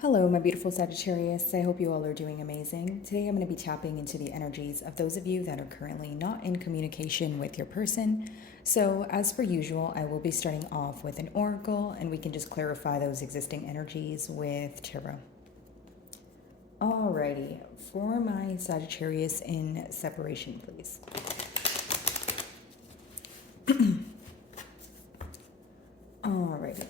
Hello, my beautiful Sagittarius. I hope you all are doing amazing. Today I'm going to be tapping into the energies of those of you that are currently not in communication with your person. So, as per usual, I will be starting off with an oracle and we can just clarify those existing energies with tarot. Alrighty, for my Sagittarius in separation, please. Alrighty.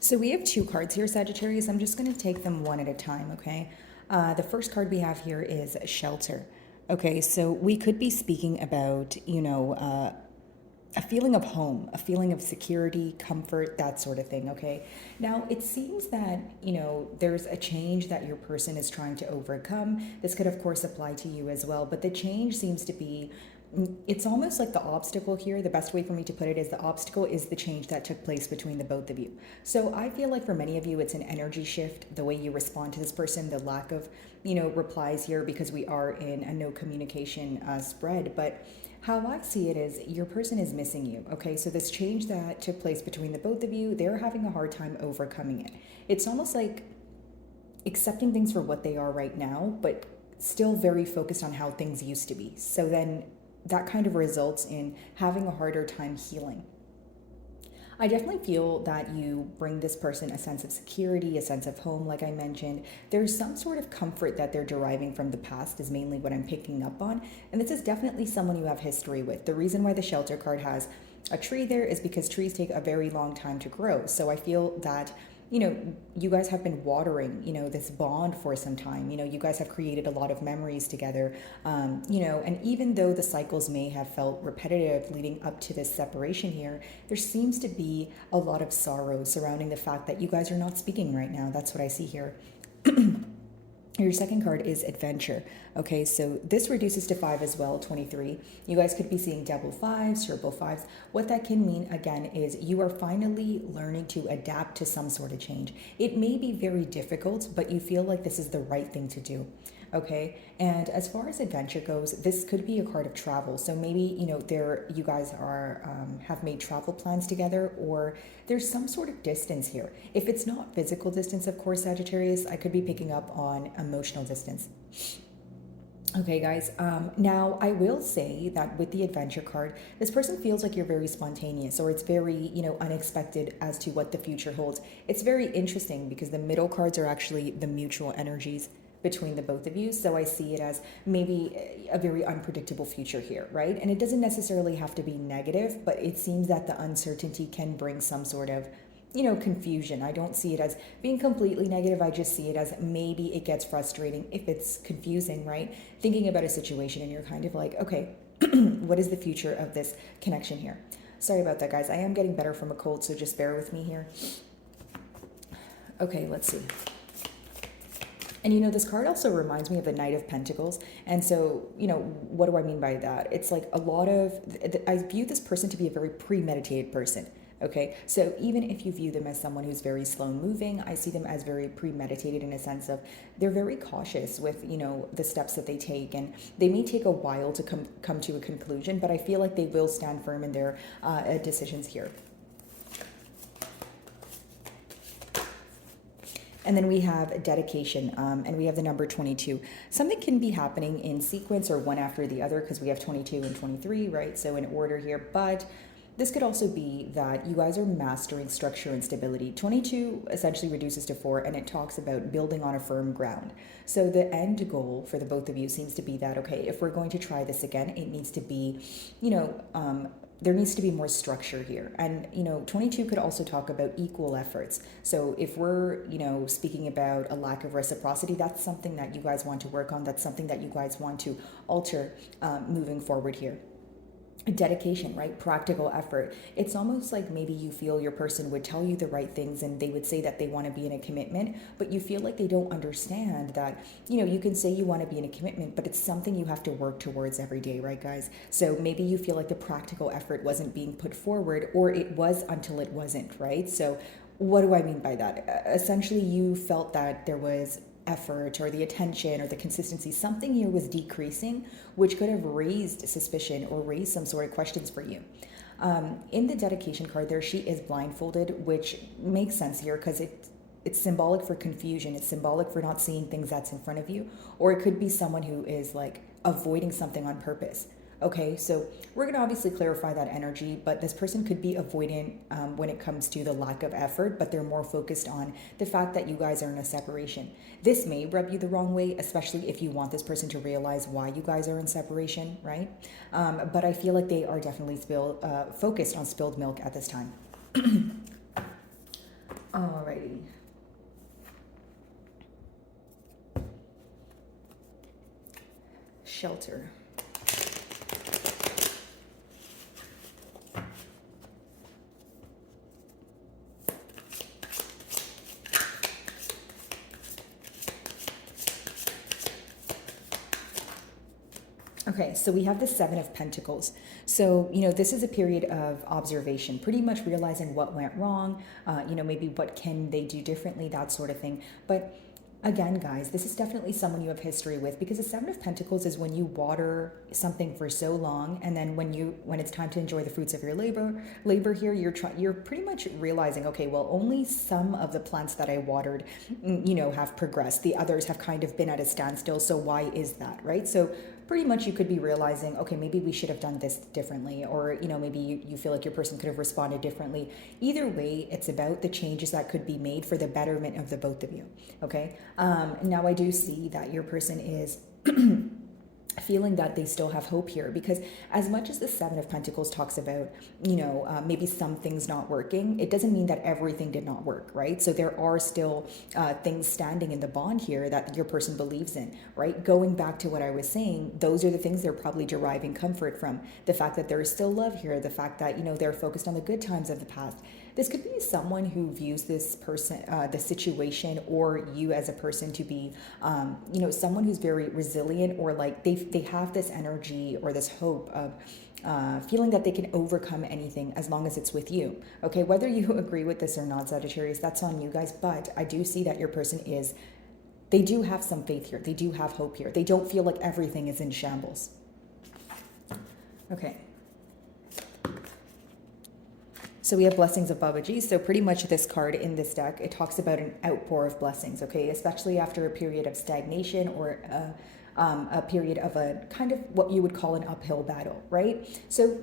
So we have two cards here, Sagittarius. I'm just going to take them one at a time, okay? The first card we have here is shelter. Okay, so we could be speaking about, a feeling of home, a feeling of security, comfort, that sort of thing, okay? Now, it seems that, there's a change that your person is trying to overcome. This could, of course, apply to you as well, but the change seems to be it's almost like the obstacle here. The best way for me to put it is the obstacle is the change that took place between the both of you. So I feel like for many of you, it's an energy shift, the way you respond to this person, the lack of, replies here because we are in a no communication spread. But how I see it is your person is missing you. Okay, so this change that took place between the both of you, they're having a hard time overcoming it. It's almost like accepting things for what they are right now, but still very focused on how things used to be. So then that kind of results in having a harder time healing. I definitely feel that you bring this person a sense of security, a sense of home, like I mentioned. There's some sort of comfort that they're deriving from the past, is mainly what I'm picking up on. And this is definitely someone you have history with. The reason why the shelter card has a tree there is because trees take a very long time to grow. So I feel that you guys have been watering, this bond for some time. You guys have created a lot of memories together, and even though the cycles may have felt repetitive leading up to this separation here, there seems to be a lot of sorrow surrounding the fact that you guys are not speaking right now. That's what I see here. Your second card is adventure. Okay, so this reduces to 5 as well, 23. You guys could be seeing double fives, triple fives. What that can mean, again, is you are finally learning to adapt to some sort of change. It may be very difficult, but you feel like this is the right thing to do. Okay, and as far as adventure goes, this could be a card of travel. So maybe you guys are have made travel plans together, or there's some sort of distance here. If it's not physical distance, of course, Sagittarius, I could be picking up on emotional distance. Okay, guys. Now, I will say that with the adventure card, this person feels like you're very spontaneous, or it's very, unexpected as to what the future holds. It's very interesting because the middle cards are actually the mutual energies between the both of you. So I see it as maybe a very unpredictable future here, right? And it doesn't necessarily have to be negative, but it seems that the uncertainty can bring some sort of confusion. I don't see it as being completely negative. I just see it as maybe it gets frustrating if it's confusing, right? Thinking about a situation and you're kind of like, okay, what is the future of this connection here? Sorry about that, guys. I am getting better from a cold, so just bear with me here. Okay, let's see. And this card also reminds me of the Knight of Pentacles. And so, what do I mean by that? It's like a lot of, I view this person to be a very premeditated person. Okay, so even if you view them as someone who's very slow moving, I see them as very premeditated in a sense of they're very cautious with, the steps that they take. And they may take a while to come to a conclusion, but I feel like they will stand firm in their decisions here. And then we have dedication, and we have the number 22. Something can be happening in sequence or one after the other because we have 22 and 23, right? So in order here, but this could also be that you guys are mastering structure and stability. 22 essentially reduces to 4, and it talks about building on a firm ground. So the end goal for the both of you seems to be that, okay, if we're going to try this again, it needs to be, there needs to be more structure here. And, 22 could also talk about equal efforts. So if we're, speaking about a lack of reciprocity, that's something that you guys want to work on. That's something that you guys want to alter moving forward here. Dedication, right? Practical effort. It's almost like maybe you feel your person would tell you the right things and they would say that they want to be in a commitment, but you feel like they don't understand that, you can say you want to be in a commitment, but it's something you have to work towards every day, right, guys? So maybe you feel like the practical effort wasn't being put forward, or it was until it wasn't, right? So what do I mean by that? Essentially, you felt that there was effort or the attention or the consistency, something here was decreasing, which could have raised suspicion or raised some sort of questions for you. In the dedication card there, she is blindfolded, which makes sense here because it's symbolic for confusion. It's symbolic for not seeing things that's in front of you. Or it could be someone who is like avoiding something on purpose. Okay, so we're going to obviously clarify that energy, but this person could be avoidant when it comes to the lack of effort, but they're more focused on the fact that you guys are in a separation. This may rub you the wrong way, especially if you want this person to realize why you guys are in separation, right? But I feel like they are definitely focused on spilled milk at this time. Alrighty. Shelter. Okay, so we have the Seven of Pentacles. So, this is a period of observation, pretty much realizing what went wrong, maybe what can they do differently, that sort of thing. But again, guys, this is definitely someone you have history with, because the Seven of Pentacles is when you water something for so long, and then when it's time to enjoy the fruits of your labor here, you're pretty much realizing, okay, well, only some of the plants that I watered, have progressed. The others have kind of been at a standstill. So why is that, right? So pretty much you could be realizing, okay, maybe we should have done this differently, or maybe you feel like your person could have responded differently. Either way, it's about the changes that could be made for the betterment of the both of you. Okay, now I do see that your person is feeling that they still have hope here, because as much as the Seven of Pentacles talks about, maybe some things not working, it doesn't mean that everything did not work, right? So there are still things standing in the bond here that your person believes in, right? Going back to what I was saying, those are the things they're probably deriving comfort from. The fact that there is still love here, the fact that, they're focused on the good times of the past. This could be someone who views this person, the situation, or you as a person to be, someone who's very resilient, or like they have this energy or this hope of feeling that they can overcome anything as long as it's with you. Okay, whether you agree with this or not, Sagittarius, that's on you guys. But I do see that your person they do have some faith here. They do have hope here. They don't feel like everything is in shambles. Okay. So we have blessings of Babaji. So pretty much this card in this deck, it talks about an outpour of blessings, okay? Especially after a period of stagnation, or a period of a kind of what you would call an uphill battle, right? So,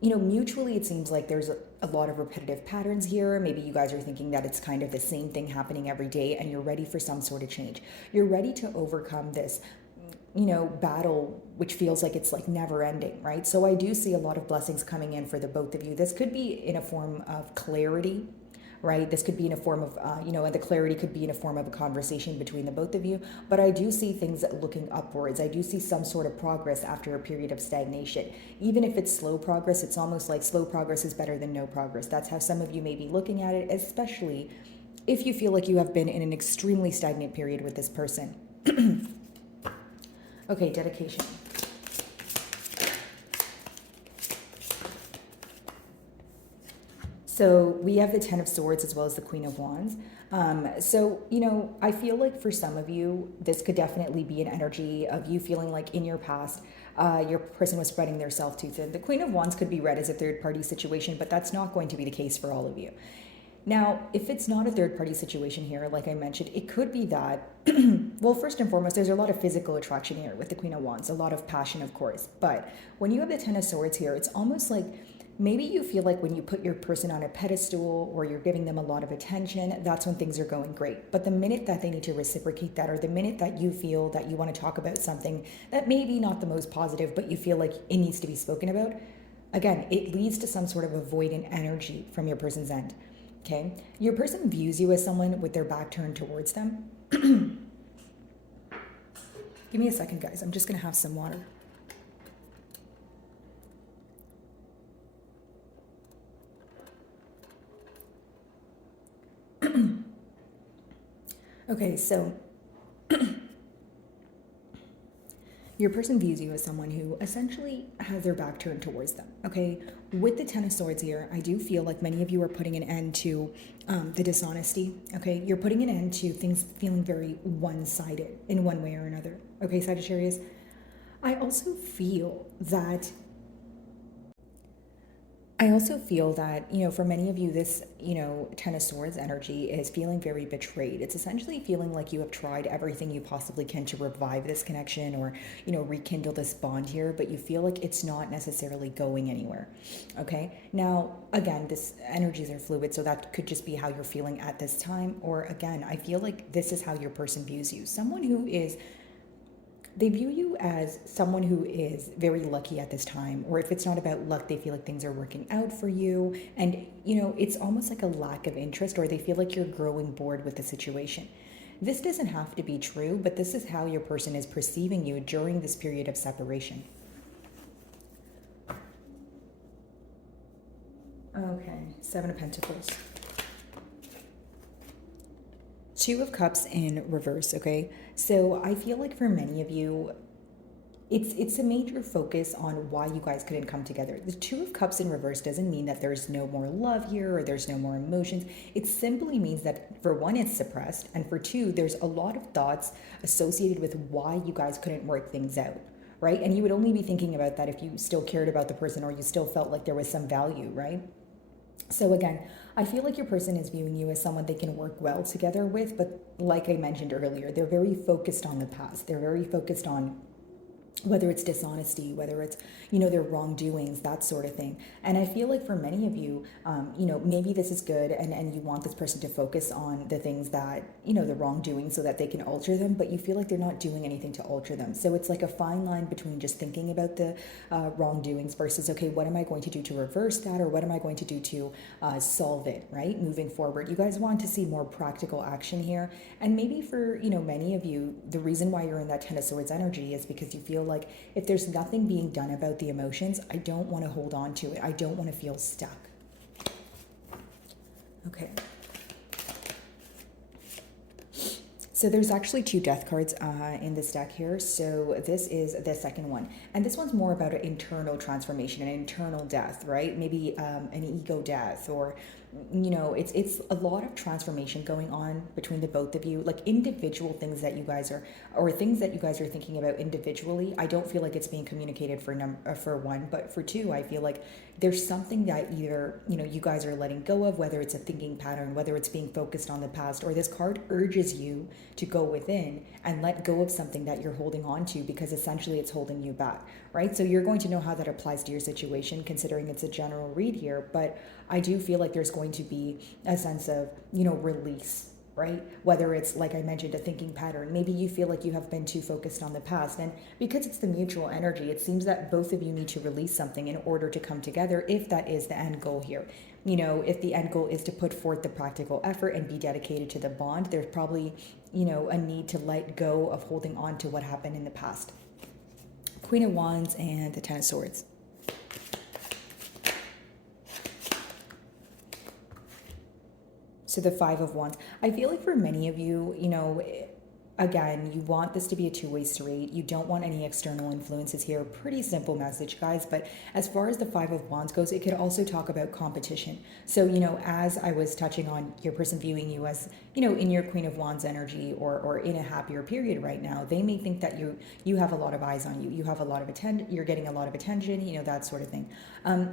mutually it seems like there's a lot of repetitive patterns here. Maybe you guys are thinking that it's kind of the same thing happening every day, and you're ready for some sort of change. You're ready to overcome this battle, which feels like it's like never ending, right? So I do see a lot of blessings coming in for the both of you. This could be in a form of clarity, right? This could be in a form of, and the clarity could be in a form of a conversation between the both of you. But I do see things looking upwards. I do see some sort of progress after a period of stagnation. Even if it's slow progress, it's almost like slow progress is better than no progress. That's how some of you may be looking at it, especially if you feel like you have been in an extremely stagnant period with this person. Okay, dedication. So we have the Ten of Swords as well as the Queen of Wands. So, I feel like for some of you, this could definitely be an energy of you feeling like in your past, your person was spreading their self too thin. The Queen of Wands could be read as a third-party situation, but that's not going to be the case for all of you. Now, if it's not a third-party situation here, like I mentioned, it could be that, well, first and foremost, there's a lot of physical attraction here with the Queen of Wands, a lot of passion, of course. But when you have the Ten of Swords here, it's almost like maybe you feel like when you put your person on a pedestal, or you're giving them a lot of attention, that's when things are going great. But the minute that they need to reciprocate that, or the minute that you feel that you want to talk about something that may be not the most positive, but you feel like it needs to be spoken about, again, it leads to some sort of avoidant energy from your person's end. Okay, your person views you as someone with their back turned towards them. Give me a second, guys. I'm just going to have some water. Okay, so Your person views you as someone who essentially has their back turned towards them. Okay, with the Ten of Swords here, I do feel like many of you are putting an end to the dishonesty. Okay, you're putting an end to things feeling very one-sided in one way or another. Okay, Sagittarius. I also feel that for many of you, this, Ten of Swords energy is feeling very betrayed. It's essentially feeling like you have tried everything you possibly can to revive this connection or, rekindle this bond here, but you feel like it's not necessarily going anywhere. Okay. Now, again, this energies are fluid, so that could just be how you're feeling at this time. Or again, I feel like this is how your person views you. They view you as someone who is very lucky at this time, or if it's not about luck, they feel like things are working out for you. And, it's almost like a lack of interest, or they feel like you're growing bored with the situation. This doesn't have to be true, but this is how your person is perceiving you during this period of separation. Okay, Seven of Pentacles. Two of Cups in reverse, okay? So I feel like for many of you, it's a major focus on why you guys couldn't come together. The Two of Cups in reverse doesn't mean that there's no more love here or there's no more emotions. It simply means that for one, it's suppressed, and for two, there's a lot of thoughts associated with why you guys couldn't work things out, right? And you would only be thinking about that if you still cared about the person or you still felt like there was some value, right? So again, I feel like your person is viewing you as someone they can work well together with, but like I mentioned earlier, they're very focused on the past. They're very focused on whether it's dishonesty, whether it's, their wrongdoings, that sort of thing. And I feel like for many of you, maybe this is good and you want this person to focus on the things that, the wrongdoing so that they can alter them, but you feel like they're not doing anything to alter them. So it's like a fine line between just thinking about the wrongdoings versus, okay, what am I going to do to reverse that, or what am I going to do to solve it, right? Moving forward. You guys want to see more practical action here. And maybe for, many of you, the reason why you're in that Ten of Swords energy is because you feel like if there's nothing being done about the emotions, I don't want to hold on to it. I don't want to feel stuck. Okay. So there's actually two death cards in this deck here. So this is the second one. And this one's more about an internal transformation, an internal death, right? Maybe an ego death, or, it's a lot of transformation going on between the both of you, like individual things that you guys are, or things that you guys are thinking about individually. I don't feel like it's being communicated for one, but for two, I feel like there's something that either, you guys are letting go of, whether it's a thinking pattern, whether it's being focused on the past, or this card urges you to go within and let go of something that you're holding on to because essentially it's holding you back, right? So you're going to know how that applies to your situation, considering it's a general read here, but I do feel like there's going to be a sense of, release, right? Whether it's, like I mentioned, a thinking pattern. Maybe you feel like you have been too focused on the past. And because it's the mutual energy, it seems that both of you need to release something in order to come together, if that is the end goal here. If the end goal is to put forth the practical effort and be dedicated to the bond, there's probably, a need to let go of holding on to what happened in the past. Queen of Wands and the Ten of Swords. So the Five of Wands. I feel like for many of you, again, you want this to be a two-way street. You don't want any external influences here. Pretty simple message, guys. But as far as the Five of Wands goes, it could also talk about competition. So, as I was touching on your person viewing you as, in your Queen of Wands energy, or in a happier period right now, they may think that you have a lot of eyes on you. You have a lot of you're getting a lot of attention, that sort of thing.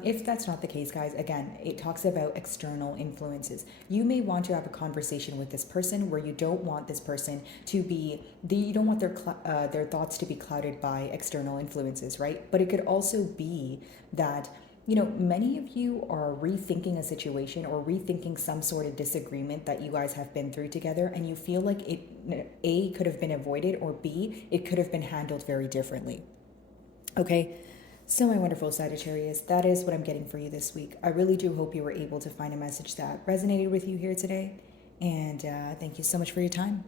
If that's not the case, guys, again, it talks about external influences. You may want to have a conversation with this person where you don't want this person to be you don't want their thoughts to be clouded by external influences, right? But it could also be that many of you are rethinking a situation or rethinking some sort of disagreement that you guys have been through together, and you feel like it A, could have been avoided, or B, it could have been handled very differently. Okay. So my wonderful Sagittarius, that is what I'm getting for you this week. I really do hope you were able to find a message that resonated with you here today. And thank you so much for your time.